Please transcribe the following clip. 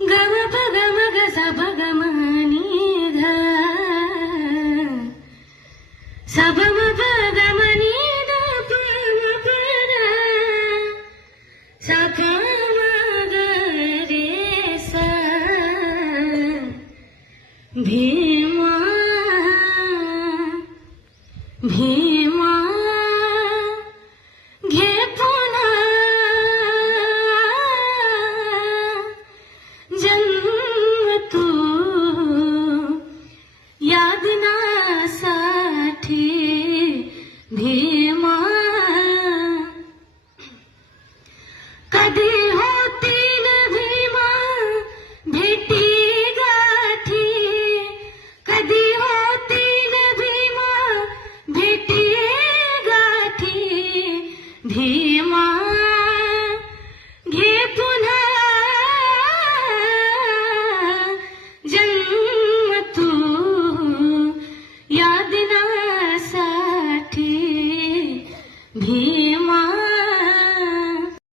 गम पग मग सा पग मनी ध सा प म पग मनी ध प म प ध सा प म ग रे सा भीमा भीमा घे पुन्हा जन्म तू यादनासाठी भीमा कधी होतील भीमा भेटी गाठी कधी होतील भीमा भेटी गाठी भीमा घे पुन्हा जन्म तू यादनासाठी भीमा